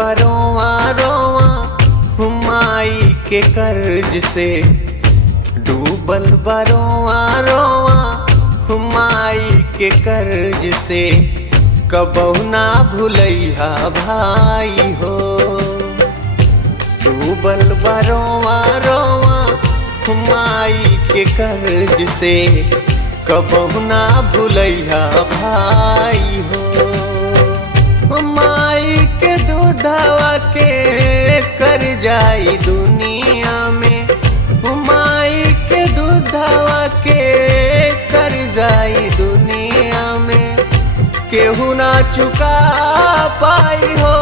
रोवा रोवा माई के कर्ज से, डूबल बरोवा रोवा माई के कर्ज से, कबहु ना भूलैहा भाई हो। डूबल बरोवा रोवा माई के कर्ज से, कबहु ना भूलैहा भाई हो। माई के दूधवा के कर जाई दुनिया में, माई के दूधवा के कर जाई दुनिया में, केहू ना चुका पाई हो।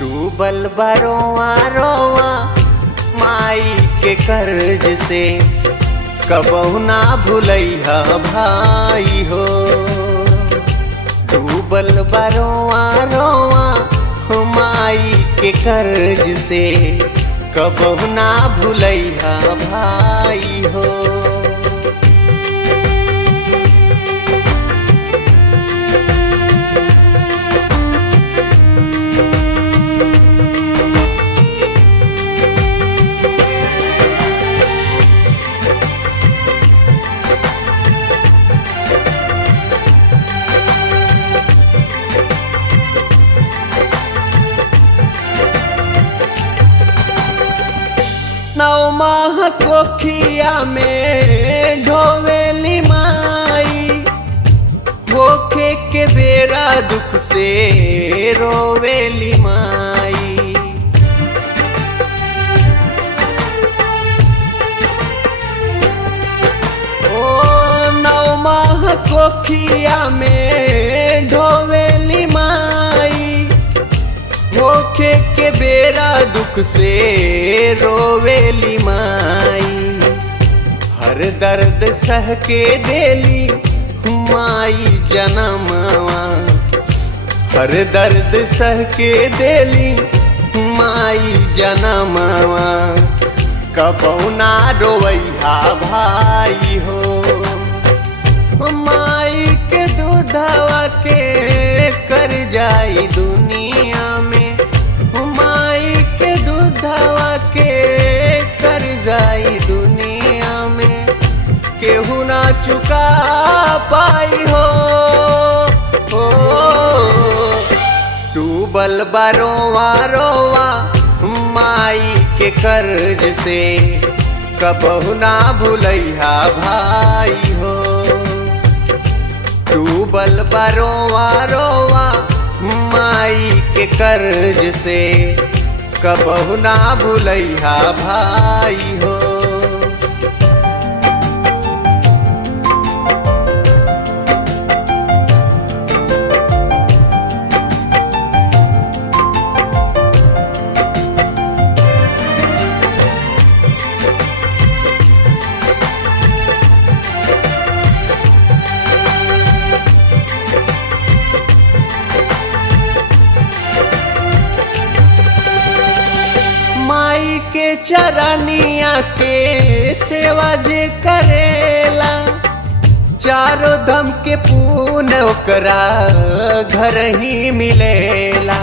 डूबल बरोवा रोवा माई के कर्ज से, कबहु ना भूलैहा भाई हो। डूबल बरोवा रोवा माई के कर्ज से, कबहु ना भूलैहा भाई हो। नौ माह कोखिया में ढोवेली माई, होखे के बेरा दुख से रोवेली माई। ओ नौ माह कोखिया में ढोवेली माई, होखे के बेरा दुख से रोवेली माई। हर दर्द सह के देली माई जनमवा, हर दर्द सह के देली माई जनमवा, कबहु ना रोवैहा भाई हो। माई के दूधवा के कर जाई दुनिया में, माई के दूधवा के कर जाई दुनिया में, केहू ना चुका पाई हो। डूबल बरोवा रोवा माई के कर्ज से, कबहु ना भूलैहा भाई हो। डूबल बरोवा रोवा माई के कर्ज से, कबहु ना भूलैहा भाई हो। माई के चरनिया के सेवा जे करेला, चारों धम के पुण्य ओकरा घर ही मिलेला।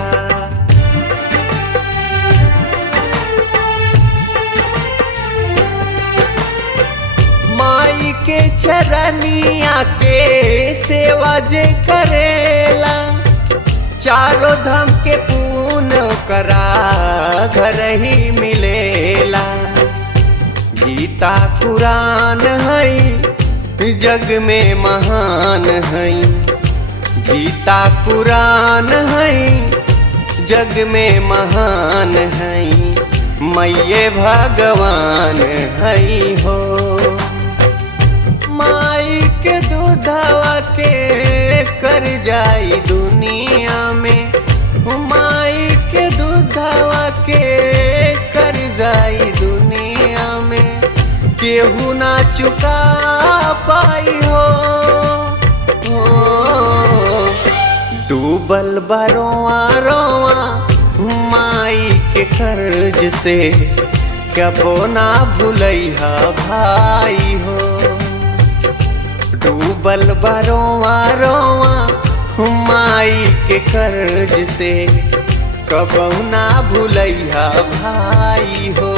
माई के चरनिया के सेवा जे करेला, चारों धाम के पुण्य ओकरा घर ही मिलेला। गीता कुरान है जग में महान है, गीता कुरान है जग में महान है, मैये भगवान है हो। माई के दूधवा के कर जाई दुनिया में, माई के दूधवा के कर जाई दुनिया में, केहू ना चुका पाई हो। डूबल बरोवा रोवा माई के कर्ज से, कबो ना भूलैहा भाई हो। डूबल बरोवा रोवा माई के कर्ज से कबहू ना भूलैहा भाई हो।